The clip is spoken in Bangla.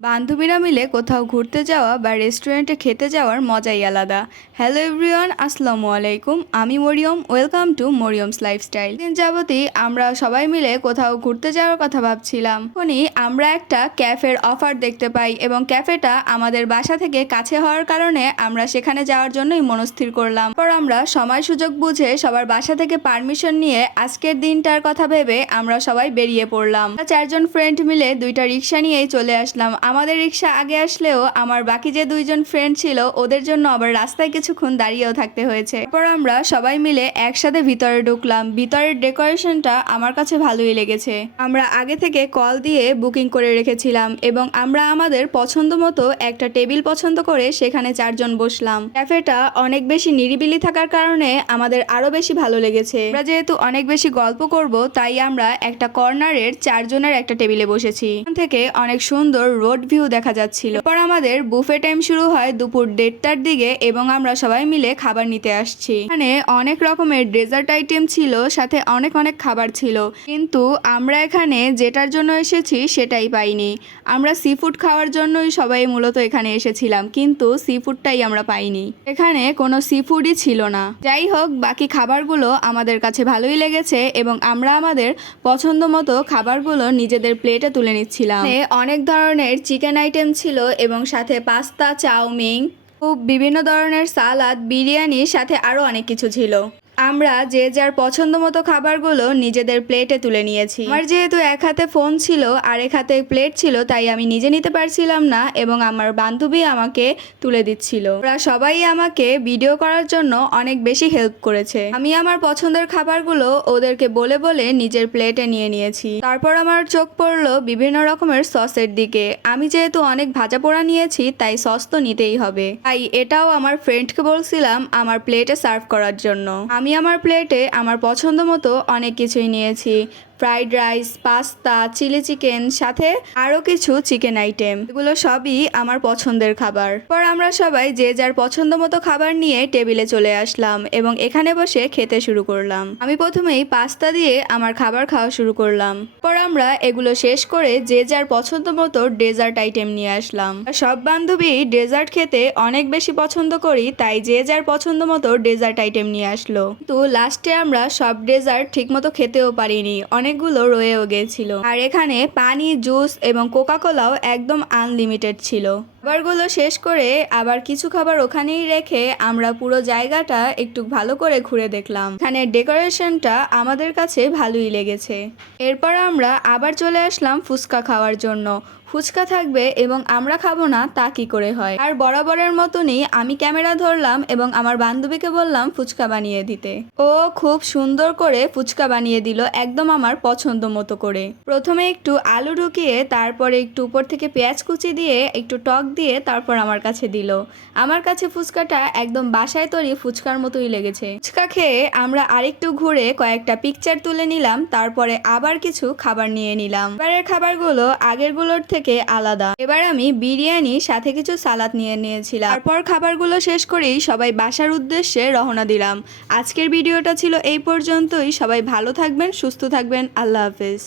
বান্ধবীরা মিলে কোথাও ঘুরতে যাওয়া বা রেস্টুরেন্টে খেতে যাওয়ার মজাই আলাদা। হ্যালো এভরিওয়ান, আসসালামু আলাইকুম। আমি মরিয়ম, ওয়েলকাম টু মরিয়মস লাইফস্টাইল। দিন যাবতই আমরা সবাই মিলে কোথাও ঘুরতে যাওয়ার কথা ভাবছিলাম। তখনই আমরা একটা ক্যাফের অফার দেখতে পাই এবং ক্যাফেটা আমাদের বাসা থেকে কাছে হওয়ার কারণে আমরা সেখানে যাওয়ার জন্যই মনস্থির করলাম। পর আমরা সময় সুযোগ বুঝে সবার বাসা থেকে পারমিশন নিয়ে আজকের দিনটার কথা ভেবে আমরা সবাই বেরিয়ে পড়লাম। চারজন ফ্রেন্ড মিলে দুইটা রিক্সা নিয়েই চলে আসলাম। আমাদের রিক্সা আগে আসলেও আমার বাকি যে দুইজন ফ্রেন্ড ছিল ওদের জন্য আবার রাস্তায় কিছুক্ষণ দাঁড়িয়েও থাকতে হয়েছে। এরপর আমরা সবাই মিলে একসাথে ভিতরে ঢুকলাম। ভিতরের ডেকোরেশনটা আমার কাছে ভালোই লেগেছে। আমরা আগে থেকে কল দিয়ে বুকিং করে রেখেছিলাম এবং আমরা আমাদের পছন্দ মতো একটা টেবিল পছন্দ করে সেখানে চারজন বসলাম। ক্যাফেটা অনেক বেশি নিরিবিলি থাকার কারণে আমাদের আরো বেশি ভালো লেগেছে। আমরা যেহেতু অনেক বেশি গল্প করব তাই আমরা একটা কর্নারের চারজনের একটা টেবিলে বসেছি। এখান থেকে অনেক সুন্দর রোড ভিউ দেখা যাচ্ছিল। পর আমাদের বুফে টাইম শুরু হয় দুপুর 1:30টার দিকে এবং আমরা সবাই মিলে খাবার নিতে আসছি। এখানে অনেক রকমের ডেজার্ট আইটেম ছিল, সাথে অনেক অনেক খাবার ছিল, কিন্তু আমরা এখানে যেটার জন্য এসেছি সেটাই পাইনি। আমরা সি ফুড খাওয়ার জন্যই সবাই মূলত এখানে এসেছিলাম, কিন্তু সি ফুডটাই আমরা পাইনি। এখানে কোনো সি ফুডই ছিল না। যাই হোক, বাকি খাবারগুলো আমাদের কাছে ভালোই লেগেছে এবং আমরা আমাদের পছন্দ মতো খাবারগুলো নিজেদের প্লেটে তুলে নিচ্ছিলাম। অনেক ধরনের চিকেন আইটেম ছিল এবং সাথে পাস্তা, চাউমিন, বিভিন্ন ধরনের সালাদ, বিরিয়ানি, সাথে আরও অনেক কিছু ছিল। আমরা যে যার পছন্দ মতো খাবারগুলো নিজেদের প্লেটে তুলে নিয়েছি। আমার যেহেতু এক হাতে ফোন ছিল আর এক হাতে প্লেট ছিল তাই আমি নিজে নিতে পারছিলাম না এবং আমার বান্ধবী আমাকে তুলে দিচ্ছিল। ওরা সবাই আমাকে ভিডিও করার জন্য অনেক বেশি হেল্প করেছে। আমি আমার পছন্দের খাবারগুলো ওদেরকে বলে বলে নিজের প্লেটে নিয়ে নিয়েছি। তারপর আমার চোখ পড়লো বিভিন্ন রকমের সসের দিকে। আমি যেহেতু অনেক ভাজা পোড়া নিয়েছি তাই সস তো নিতেই হবে, তাই এটাও আমার ফ্রেন্ডকে বলছিলাম আমার প্লেটে সার্ভ করার জন্য। আমি আমার প্লেটে আমার পছন্দ মতো অনেক কিছুই নিয়েছি। Fried rice, pasta, chilli chicken, সাথে আরও কিছু চিকেন আইটেম। এগুলো সবই আমার পছন্দের খাবার। পর আমরা সবাই যে যার পছন্দ মতো খাবার নিয়ে টেবিলে চলে আসলাম এবং এখানে বসে খেতে শুরু করলাম। আমি প্রথমেই পাস্তা দিয়ে আমার খাবার খাওয়া শুরু করলাম। পর আমরা এগুলো শেষ করে যে যার পছন্দ মতো ডেজার্ট আইটেম নিয়ে আসলাম। সব বান্ধবী ডেজার্ট খেতে অনেক বেশি পছন্দ করি, তাই যে যার পছন্দ মতো ডেজার্ট আইটেম নিয়ে আসলো। তো লাস্টে আমরা সব ডেজার্ট ঠিক মতো খেতেও পারিনি, অনেকগুলো রয়েও গেছিল। আর এখানে পানি, জুস এবং কোকা কোলাও একদম আনলিমিটেড ছিল। খাবারগুলো শেষ করে আবার কিছু খাবার ওখানেই রেখে আমরা পুরো জায়গাটা একটু ভালো করে ঘুরে দেখলাম। এখানে ডেকোরেশনটা আমাদের কাছে ভালোই লেগেছে। এরপর আমরা আবার চলে আসলাম ফুচকা খাওয়ার জন্য। ফুচকা থাকবে এবং আমরা খাবো না তা কি করে হয়। আর বরাবরের মতনই আমি ক্যামেরা ধরলাম এবং আমার বান্ধবীকে বললাম ফুচকা বানিয়ে দিতে। ও খুব সুন্দর করে ফুচকা বানিয়ে দিল, একদম আমার পছন্দ মতো করে। প্রথমে একটু আলু ঢুকিয়ে তারপরে একটু উপর থেকে পেঁয়াজ কুচি দিয়ে একটু টক দিয়ে তারপর আমার কাছে দিল। আমার কাছে ফুচকাটা একদম বাসায় তৈরি ফুচকার মতোই লেগেছে। ফুচকা খেয়ে আমরা আরেকটু ঘুরে কয়েকটা পিকচার তুলে নিলাম, তারপরে আবার কিছু খাবার নিয়ে নিলাম। এবারের খাবারগুলো আগেরগুলোর থেকে আলাদা। এবার আমি বিরিয়ানি সাথে কিছু সালাদ নিয়ে নিয়েছিলাম। তারপর খাবারগুলো শেষ করেই সবাই বাসার উদ্দেশ্যে রওনা দিলাম। আজকের ভিডিওটা ছিল এই পর্যন্তই। সবাই ভালো থাকবেন, সুস্থ থাকবেন। আল্লাহ হাফেজ।